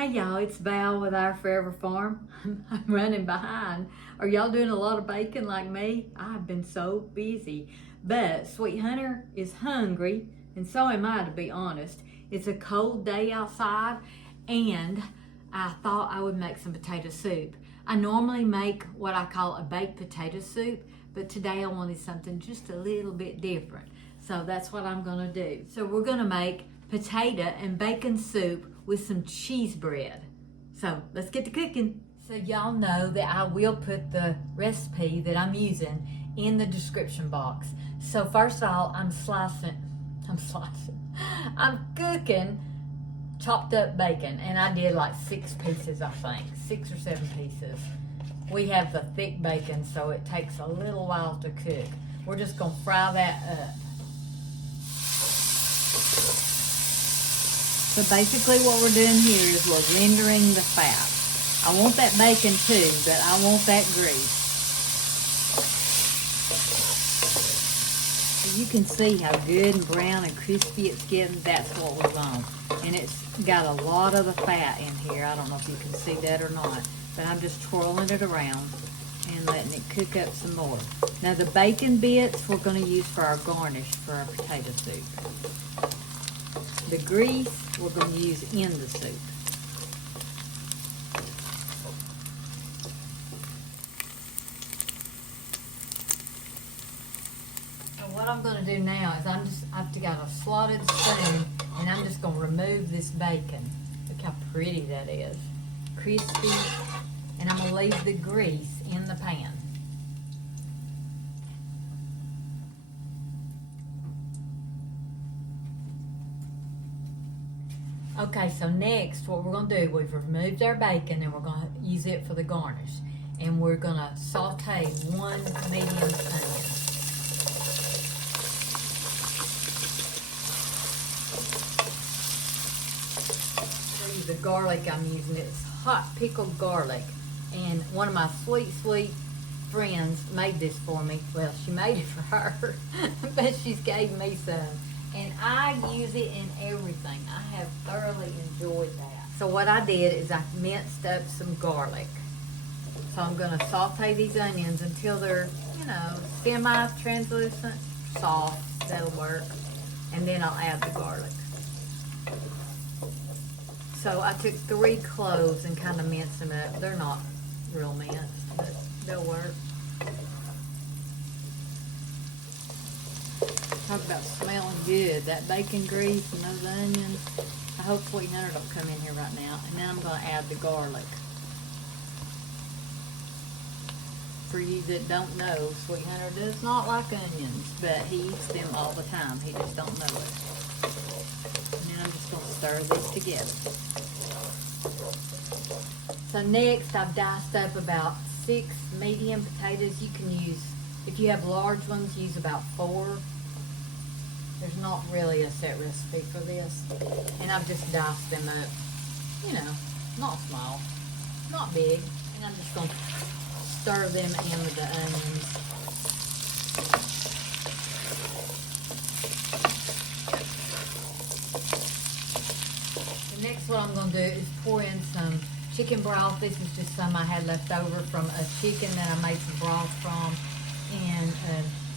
Hey y'all, it's Val with Our Forever Farm. I'm running behind. Are y'all doing a lot of baking like me? I've been so busy. But Sweet Hunter is hungry, and so am I, to be honest. It's a cold day outside, and I thought I would make some potato soup. I normally make what I call a baked potato soup, but today I wanted something just a little bit different. So that's what I'm gonna do. So we're gonna make potato and bacon soup with some cheese bread. So let's get to cooking. So y'all know that I will put the recipe that I'm using in the description box. So first of all, I'm cooking chopped up bacon, and I did like 6 pieces, I think, 6 or 7 pieces. We have the thick bacon, so it takes a little while to cook. We're just gonna fry that up. So basically what we're doing here is we're rendering the fat. I want that bacon too, but I want that grease. So you can see how good and brown and crispy it's getting. That's what we're on. And it's got a lot of the fat in here. I don't know if you can see that or not, but I'm just twirling it around and letting it cook up some more. Now the bacon bits we're going to use for our garnish for our potato soup. The grease we're going to use in the soup. And what I'm going to do now is I've got a slotted spoon, and I'm just going to remove this bacon. Look how pretty that is. Crispy. And I'm going to leave the grease in the pan. Okay, so next what we're going to do, we've removed our bacon and we're going to use it for the garnish. And we're going to saute 1 medium onion. The garlic I'm using, it's hot pickled garlic. And one of my sweet friends made this for me. Well, she made it for her, but she's gave me some. And I use it in everything. I have thoroughly enjoyed that. So what I did is I minced up some garlic. So I'm going to saute these onions until they're, semi-translucent, soft. That'll work. And then I'll add the garlic. So I took 3 cloves and kind of minced them up. They're not real minced, but they'll work. Talk about smelling good. That bacon grease and those onions. I hope Sweet Hunter don't come in here right now. And then I'm going to add the garlic. For you that don't know, Sweet Hunter does not like onions, but he eats them all the time. He just don't know it. And then I'm just going to stir these together. So next, I've diced up about 6 medium potatoes. You can use, if you have large ones, use about 4. There's not really a set recipe for this. And I've just diced them up, not small, not big. And I'm just going to stir them in with the onions. The next what I'm going to do is pour in some chicken broth. This is just some I had left over from a chicken that I made some broth from. And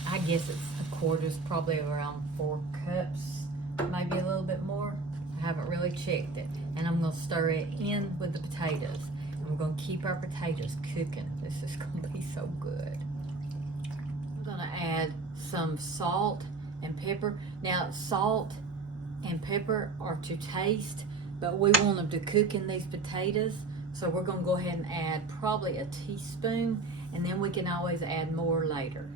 I guess it's a quart, is probably around 4 cups, maybe a little bit more. I haven't really checked it. And I'm going to stir it in with the potatoes. And we're going to keep our potatoes cooking. This is going to be so good. I'm going to add some salt and pepper. Now, salt and pepper are to taste, but we want them to cook in these potatoes. So we're going to go ahead and add probably a teaspoon, and then we can always add more later.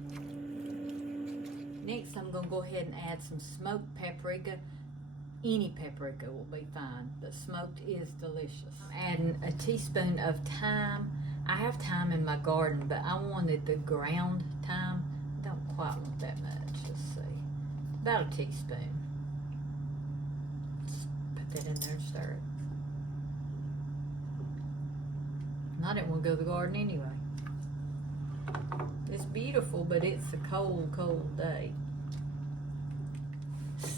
Next, I'm going to go ahead and add some smoked paprika. Any paprika will be fine, but smoked is delicious. I'm adding a teaspoon of thyme. I have thyme in my garden, but I wanted the ground thyme. I don't quite want that much. Let's see. About a teaspoon. Just put that in there and stir it. And I didn't want to go to the garden anyway. It's beautiful, but it's a cold day.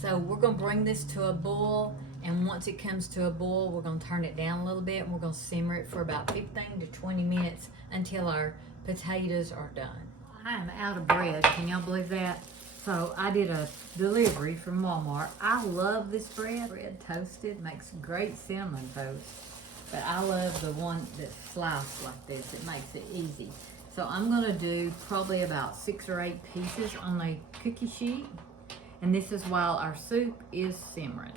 So we're going to bring this to a boil, And once it comes to a boil, we're gonna turn it down a little bit and we're gonna simmer it for about 15 to 20 minutes until our potatoes are done. I am out of bread, can y'all believe that? So I did a delivery from Walmart. I love this bread. Bread toasted makes great cinnamon toast. But I love the one that's sliced like this. It makes it easy. So I'm gonna do probably about 6 or 8 pieces on a cookie sheet. And this is while our soup is simmering.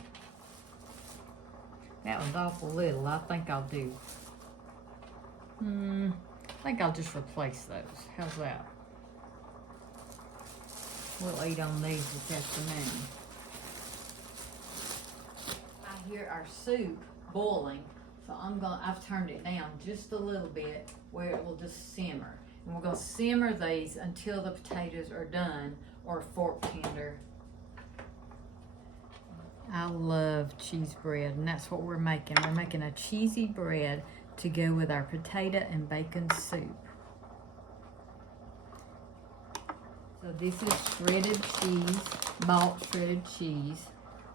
That was awful little. I think I'll do, I think I'll just replace those. How's that? We'll eat on these this afternoon. I hear our soup boiling, so I've turned it down just a little bit where it will just simmer. And we're gonna simmer these until the potatoes are done or fork tender. I love cheese bread, and that's what we're making. We're making a cheesy bread to go with our potato and bacon soup. So this is shredded cheese, bought shredded cheese.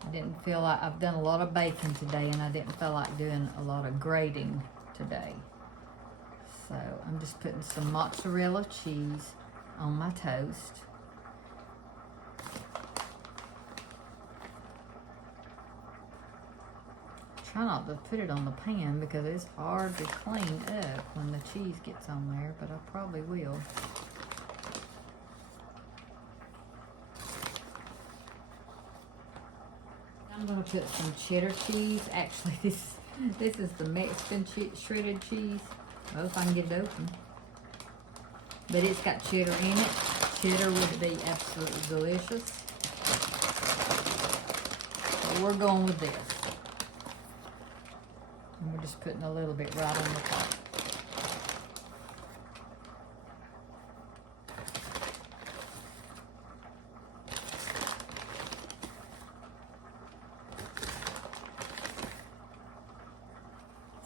I didn't feel like, I've done a lot of bacon today and I didn't feel like doing a lot of grating today. So I'm just putting some mozzarella cheese on my toast. Try not to put it on the pan because it's hard to clean up when the cheese gets on there, but I probably will. I'm going to put some cheddar cheese. Actually, this is the Mexican shredded cheese. Well, if I can get it open. But it's got cheddar in it. Cheddar would be absolutely delicious. So we're going with this. And we're just putting a little bit right on the top.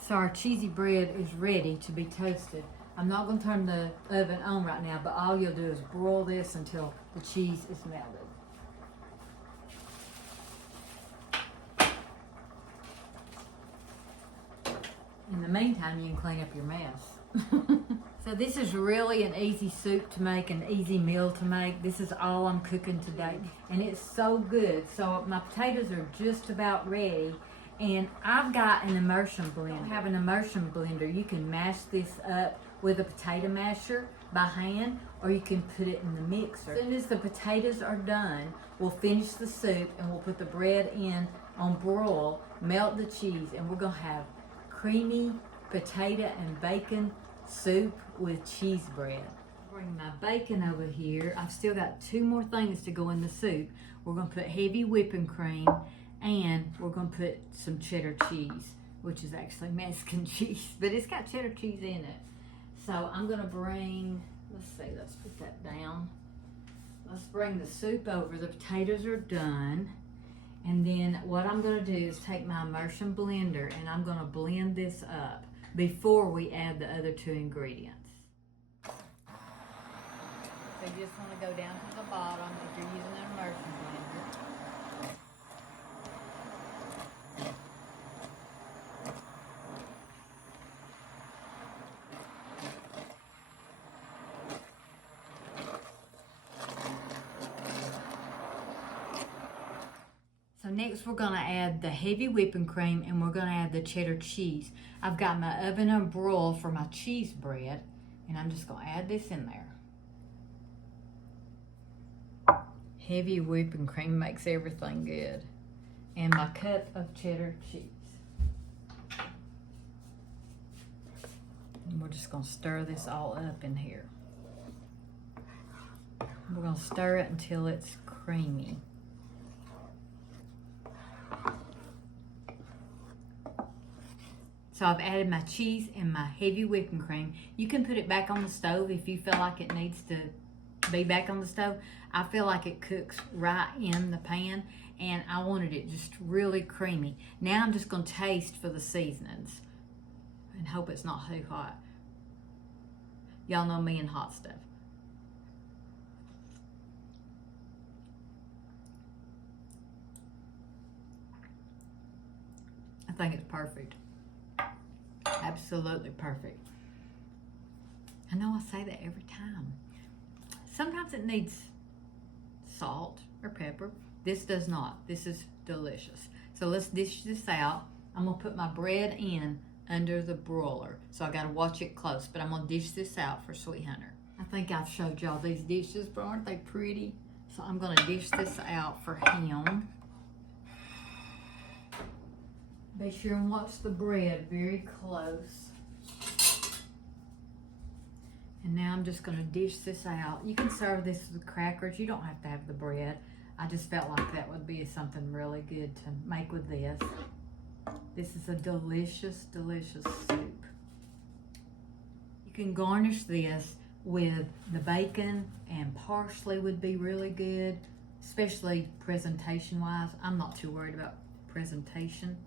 So our cheesy bread is ready to be toasted. I'm not going to turn the oven on right now, but all you'll do is broil this until the cheese is melted. In the meantime, you can clean up your mess. So this is really an easy soup to make, an easy meal to make. This is all I'm cooking today, and it's so good. So my potatoes are just about ready. And I've got an immersion blender. If you have an immersion blender, you can mash this up with a potato masher by hand, or you can put it in the mixer. As soon as the potatoes are done, we'll finish the soup and we'll put the bread in on broil, melt the cheese, and we're gonna have creamy potato and bacon soup with cheese bread. Bring my bacon over here. I've still got 2 more things to go in the soup. We're gonna put heavy whipping cream, and we're going to put some cheddar cheese, which is actually Mexican cheese, but it's got cheddar cheese in it. So I'm going to bring, let's put that down. Let's bring the soup over. The potatoes are done. And then what I'm going to do is take my immersion blender and I'm going to blend this up before we add the other 2 ingredients. So you just want to go down to the bottom if you're using an immersion blender. So next we're going to add the heavy whipping cream and we're going to add the cheddar cheese. I've got my oven on broil for my cheese bread and I'm just going to add this in there. Heavy whipping cream makes everything good. And my cup of cheddar cheese. And we're just going to stir this all up in here. We're going to stir it until it's creamy. So I've added my cheese and my heavy whipping cream. You can put it back on the stove if you feel like it needs to be back on the stove. I feel like it cooks right in the pan and I wanted it just really creamy. Now I'm just going to taste for the seasonings and hope it's not too hot. Y'all know me and hot stuff. I think it's perfect. Absolutely perfect. I know I say that every time. Sometimes it needs salt or pepper. This does not. this is delicious. So let's dish this out. I'm gonna put my bread in under the broiler, so I gotta watch it close, but I'm gonna dish this out for Sweet Hunter. I think I've showed y'all these dishes, but aren't they pretty? So I'm gonna dish this out for him. Be sure and watch the bread very close. And now I'm just gonna dish this out. You can serve this with crackers. You don't have to have the bread. I just felt like that would be something really good to make with this. This is a delicious, delicious soup. You can garnish this with the bacon, and parsley would be really good, especially presentation-wise. I'm not too worried about presentation,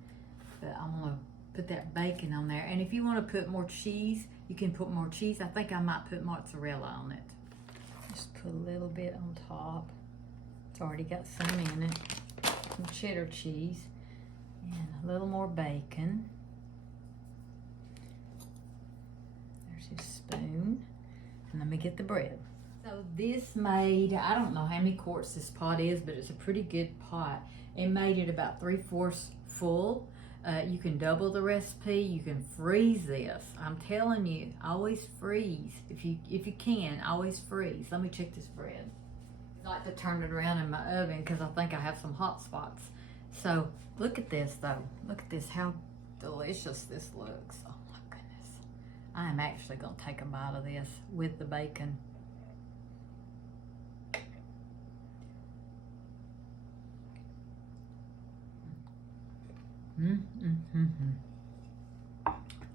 but I'm gonna put that bacon on there. And if you wanna put more cheese, you can put more cheese. I think I might put mozzarella on it. Just put a little bit on top. It's already got some in it. Some cheddar cheese and a little more bacon. There's his spoon. And let me get the bread. So this made, I don't know how many quarts this pot is, but it's a pretty good pot. It made it about 3/4 full. You can double the recipe. You can freeze this. I'm telling you, always freeze. If you can, always freeze. Let me check this bread. I like to turn it around in my oven because I think I have some hot spots. So look at this though. Look at this, how delicious this looks. Oh my goodness. I am actually gonna take a bite of this with the bacon.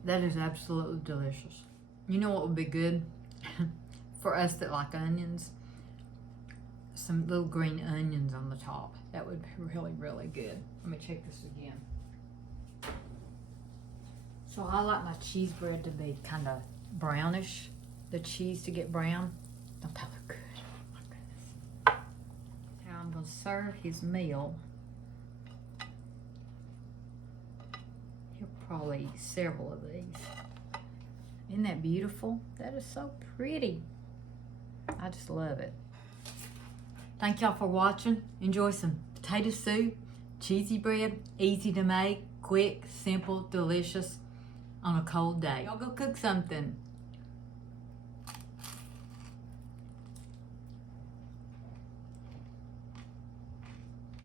That is absolutely delicious. You know what would be good for us that like onions? Some little green onions on the top. That would be really, really good. Let me check this again. So I like my cheese bread to be kind of brownish. The cheese to get brown. Don't that look good? Oh my goodness. Now I'm gonna serve his meal. He'll probably eat several of these. Isn't that beautiful? That is so pretty. I just love it. Thank y'all for watching. Enjoy some potato soup, cheesy bread, easy to make, quick, simple, delicious on a cold day. Y'all go cook something.